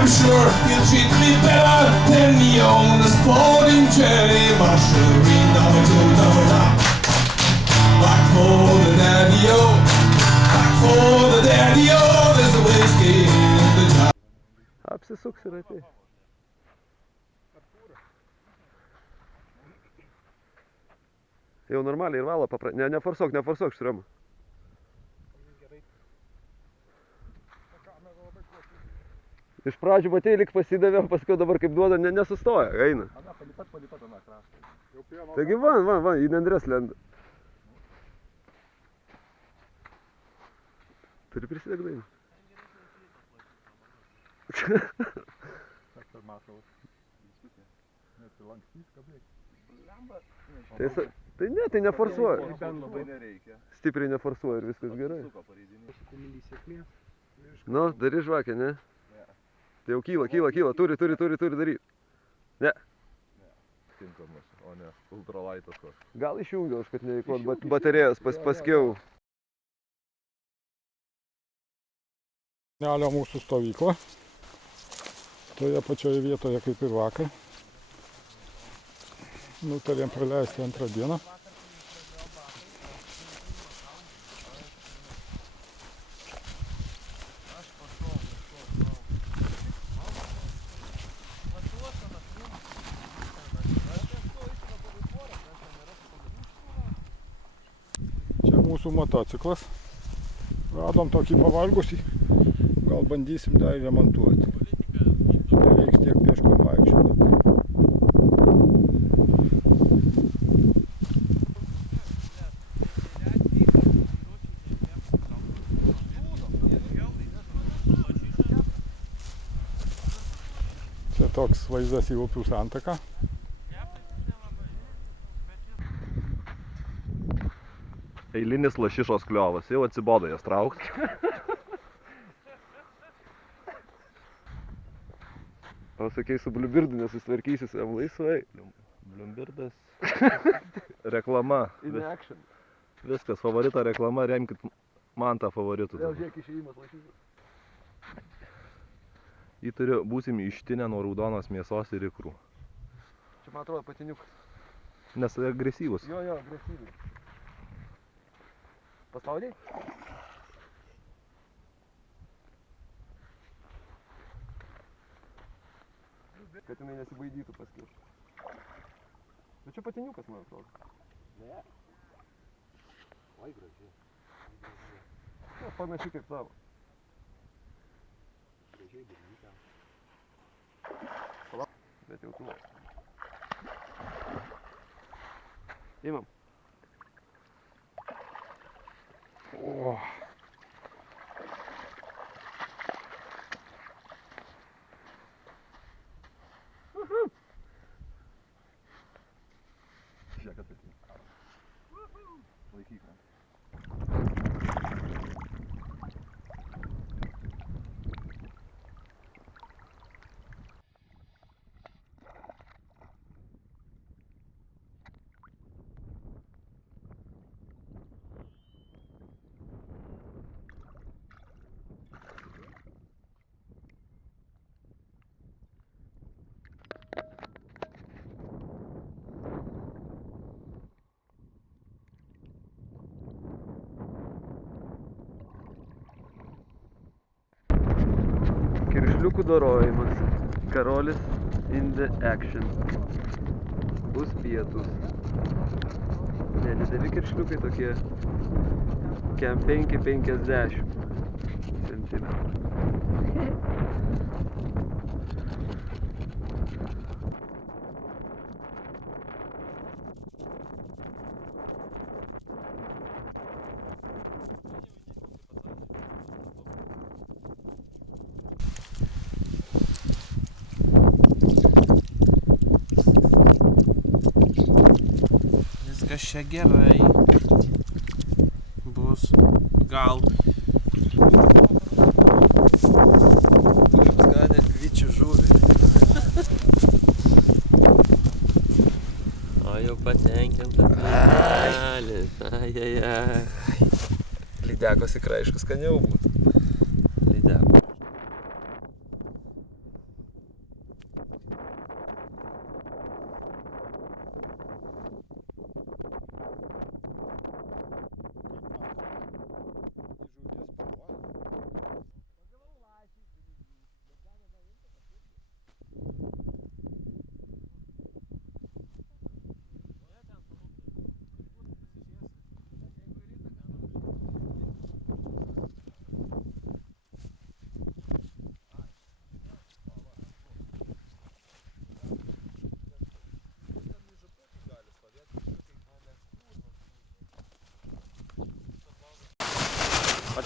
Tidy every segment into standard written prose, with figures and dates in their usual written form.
I'm sure you'll treat me better than me on the sporting journey. Mushroom, back for the daddy-o, back for the daddy-o, there's a whiskey in the jar. Apsisuks ir atei. Jau normaliai ir valo neforsuok štriomą. Iš pradžių matei, lik pasidavė, paskui dabar kaip duoda, nesustoja, eina. Taigi van, į nendrės lenda. Turi prisidėk dainą. Tai ne, tai neforsuoja. Stipriai neforsuoja ir viskas gerai. Nu, dari žvakę, ne? Tai jau kyla, turi daryti. Ne. Tinkamas, o ne ultralaitas koks. Gal išjungiau, aš kad neįkot baterijos paskiau. Nelio mūsų stovykla. Toje pačioje vietoje kaip ir vakar. Nutarėm praleisti antrą dieną. Čia mūsų motociklas. Radom tokį pavargusį. Gal bandysim dar remontuoti. Nereiks tiek pėškom vaikščioti. Čia toks vaizdas į upių santaką. Eilinis lašišos kliovas, jau atsibodo jas traukt. O sakei, su Bliumbirdu nesusitvarkysis jam laisvai. Bliumbirdas. Reklama. In action. Viskas, favorito reklama, remkit man tą favoritų. Vėl žiūrėk išėjimas lašišos. Jį turi būsim ištinę nuo raudonos mėsos ir ikrų. Čia man atrodo patiniukas. Nes agresyvus. Jo, agresyvus. Paspaudei? Kad jinai nesibaidytų paskiau. Bet čia patiniukas, man atrodo. Ne. Oi, gražiai. Ja, panašiai kaip tavo. Gražiai berniuką. Bet jau tu. Imam. O. Žiūrėk, kad laikyk. Kiršliukų dorojimas. Karolis in the action. Bus pietus. Nedideli kiršliukai tokie. Kem 5-50 centimetrų. Viskas čia gerai. Bus gal. Turim skanę vičių žuvį. O jau patenkintas lydelis. Ajajaj. Lydekos ikrai aišku skaniau būtų. Lydeko.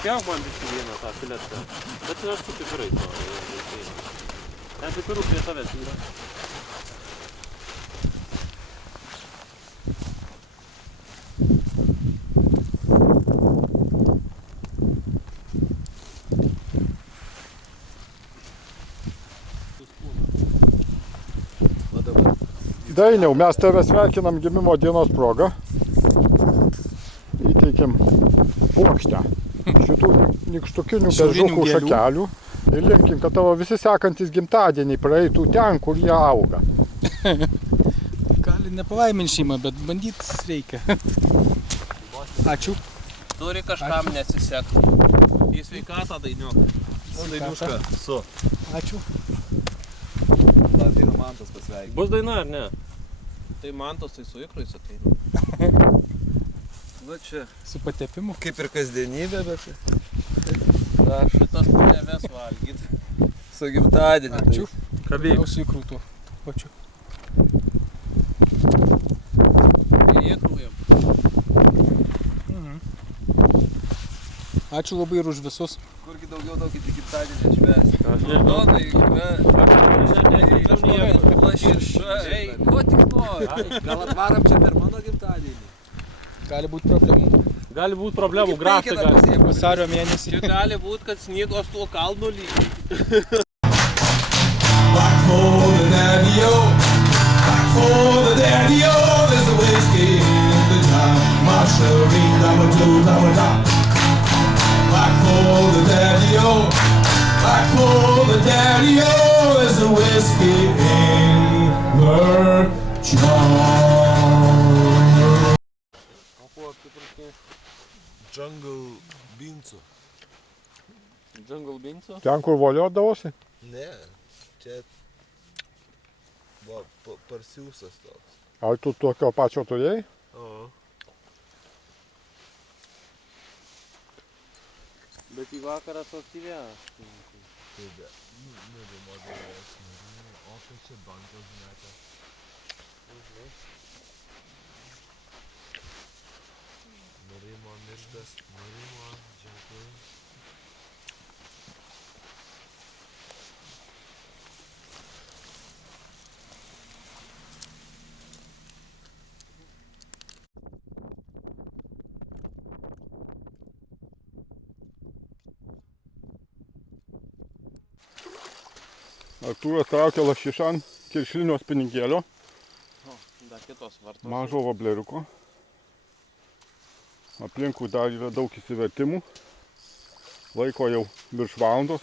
Pjauk man biškį vieną tą filetą. Bet aš su pipirai to. Ten pipirų prie tavęs yra. Dainiau, mes tave sveikinam gimimo dienos proga. Įteikiam puokštę šitų nykštukinių beržukų šakelių. Ir linkim, kad tavo visi sekantis gimtadieniai praeitų ten, kur jie auga. Gali nepalaimint šeimą, bet bandyt reikia. Ačiū. Turi kažkam nesisekti. Į sveikatą dainiuk. Dainiuška, su. Ačiū. Ateina Mantas pasveikinti. Bus daina ar ne? Tai Mantas, tai su ikrais ateina. Va čia, Su patepimu. kaip ir kasdienybė, bet Šitas pulėves valgyt. su gimtadieniu. Ačiū. Kabėk. Jau su ikrų tuo. Ačiū. Ir ikrujam. Ačiū labai ir už visus. Kurgi daugiau tokį gimtadienį švęsti. Aš nežinau. Ko tik nori? Gal atvaram čia per mano gimtadienį? Gali būti problemų. Gali būt problemų, graftai gali. Vasario mėnesį. Čia gali būt, kad snygos tuo kalnu lygiai. Back for the daddy-o, back for the daddy-o. There's a whiskey in the jar. Marshallin, number 2, number top. Back for the daddy-o, back for the daddy-o. There's a whiskey in the jar. Jungle Beansų. Jungle Beansų? Ten, kur voliodavosi? Ne, čia buvo parsiūsas toks. Ar tu tokio pačio turėjai? O. Bet į vakarą suaktyvėjo. Taigi, nebemažavęs, o tai čia bankas žinėta. Nurimo mirštas, nurimo ženklai. Artūras traukia lašišą ant kiršlinio spiningėlio, Dar kitos vartos. mažo vobleriuko. Aplinkui dar yra daug įsivertimų. Laiko jau virš valandos.